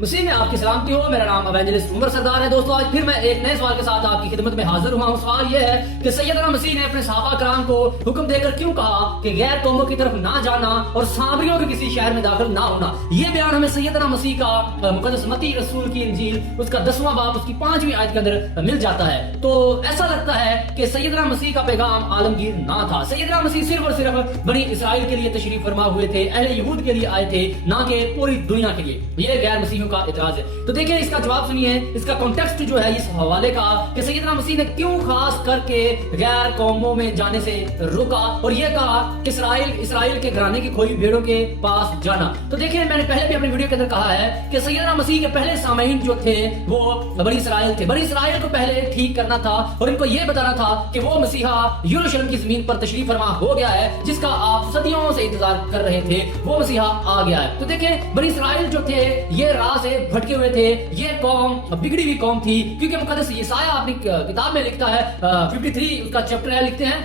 مسیح میں آپ کی سلامتی ہو. میرا نام ایونجلسٹ عمر سردار ہے. دوستو آج پھر میں ایک نئے سوال کے ساتھ آپ کی خدمت میں حاضر ہوا ہوں. سوال یہ ہے کہ سیدنا مسیح نے اپنے صحابہ کرام کو حکم دے کر کیوں کہا کہ غیر قوموں کی طرف نہ جانا اور سامریوں کے کسی شہر میں داخل نہ ہونا. یہ بیان ہمیں سیدنا مسیح کا مقدس متی رسول کی انجیل اس کا 10واں باب اس کی 5ویں آیت کے اندر مل جاتا ہے. تو ایسا لگتا ہے کہ سیدنا مسیح کا پیغام عالمگیر نہ تھا. سیدنا مسیح صرف اور صرف بنی اسرائیل کے لیے تشریف فرما ہوئے تھے, اہل یہود کے لیے آئے تھے, نہ کہ پوری دنیا کے لیے. یہ غیر مسیحیوں کا اعتراض ہے. تو دیکھیں اس کا جواب سنیے, اس کا کانٹیکسٹ جو ہے اس حوالے کا کہ سیدنا مسیح نے کیوں خاص کر کے غیر قوموں میں جانے سے روکا اور یہ کہا کہ اسرائیل کے گھرانے کی کھوئی بھیڑوں کے پاس جانا. تو دیکھیں میں نے پہلے بھی اپنی ویڈیو کے اندر کہا ہے کہ سیدنا مسیح کے پہلے سامعین جو تھے وہ بنی اسرائیل تھے. بنی اسرائیل کو پہلے ٹھیک کرنا تھا اور ان کو یہ بتانا تھا کہ وہ مسیحا یروشلم کی زمین پر تشریف فرما ہو گیا ہے جس کا آپ صدیوں سے انتظار کر رہے تھے. وہ مسیحا آ گیا ہے. تو دیکھیں بنی اسرائیل جو تھے یہ راہ سے بھٹکے ہوئے تھے, یہ قوم بگڑی ہوئی قوم تھی, کیونکہ مقدس یسایہ اپنی کتاب میں لکھتا ہے 53 اس کا چیپٹر ہے, لکھتے ہیں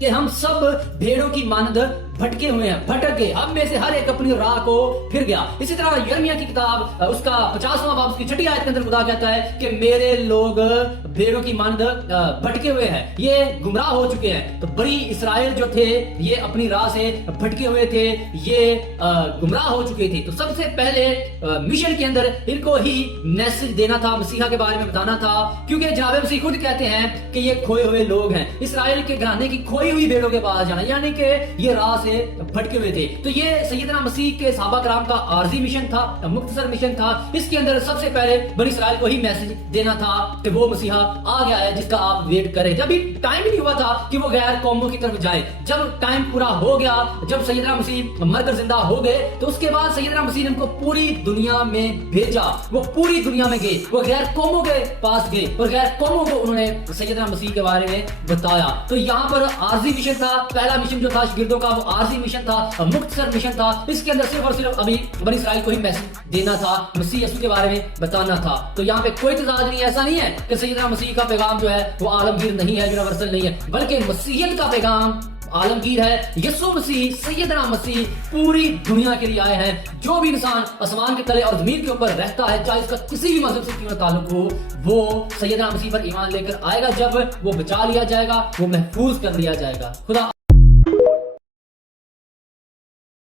کہ ہم سب بھیڑوں کی مانند بھٹکے ہوئے ہیں, بھٹک گئے, ہم میں سے ہر ایک اپنی راہ کو پھر گیا. اسی طرح یرمیہ کی کتاب اس کا 50واں باب اس کی 6 آیت کے اندر خدا کہتا ہے کہ میرے لوگ بھیڑوں کی مانند بھٹکے ہوئے ہیں, یہ گمراہ ہو چکے ہیں. تو بنی اسرائیل جو تھے یہ اپنی راہ سے بھٹکے ہوئے تھے, یہ گمراہ ہو چکے تھے. تو سب سے پہلے مشن کے اندر ان کو ہی میسج دینا تھا, مسیحا کے بارے میں بتانا تھا, کیونکہ جناب مسیح خود کہتے ہیں کہ یہ کھوئے ہوئے لوگ ہیں, اسرائیل کے گھرانے کی کھوئی ہوئی بھیڑوں کے پاس جانا, یعنی کہ یہ راہ سے بھٹکے ہوئے تھے. تو یہ سیدنا مسیح کے صحابہ کرام کا عارضی مشن تھا, مختصر مشن تھا. اس کے اندر سب سے پہلے بنی اسرائیل کو ہی میسج دینا تھا کہ وہ مسیحا آ گیا ہے جس کا آپ ویٹ کریں. جب ٹائم ہی نہیں ہوا تھا کہ وہ غیر قوموں کی طرف جائے. جب ٹائم پورا ہو گیا, جب سیدنا مسیح مر کر زندہ ہو گئے, تو اس کے بعد سیدنا مسیح نے ان کو پوری دنیا میں بھیجا. وہ پوری دنیا میں گئے, وہ غیر قوموں کے پاس گئے اور غیر قوموں کو انہوں نے سیدنا مسیح کے بارے میں بتایا. تو یہاں پر عارضی مشن تھا. پہلا مشن جو تھا شاگردوں کا وہ عارضی مشن تھا, مختصر مشن تھا. اس کے اندر صرف اور صرف ابھی بنی اسرائیل کو ہی میسج دینا تھا, مسیح یسوع کے بارے میں بتانا تھا. تو یہاں پہ کوئی تضاد نہیں, ایسا نہیں ہے کہ سیدنا مسیح کا پیغام جو ہے وہ عالمگیر نہیں ہے, یونیورسل نہیں ہے, بلکہ مسیحیت کا پیغام عالمگیر ہے. یسوع مسیح سیدنا مسیح پوری دنیا کے لیے آئے ہیں. جو بھی انسان آسمان کے تلے اور زمین کے اوپر رہتا ہے, چاہے اس کا کسی بھی مذہب سے کیوں نہ تعلق ہو, وہ سیدنا مسیح پر ایمان لے کر آئے گا. جب وہ بچا لیا جائے گا, وہ محفوظ کر لیا جائے گا. خدا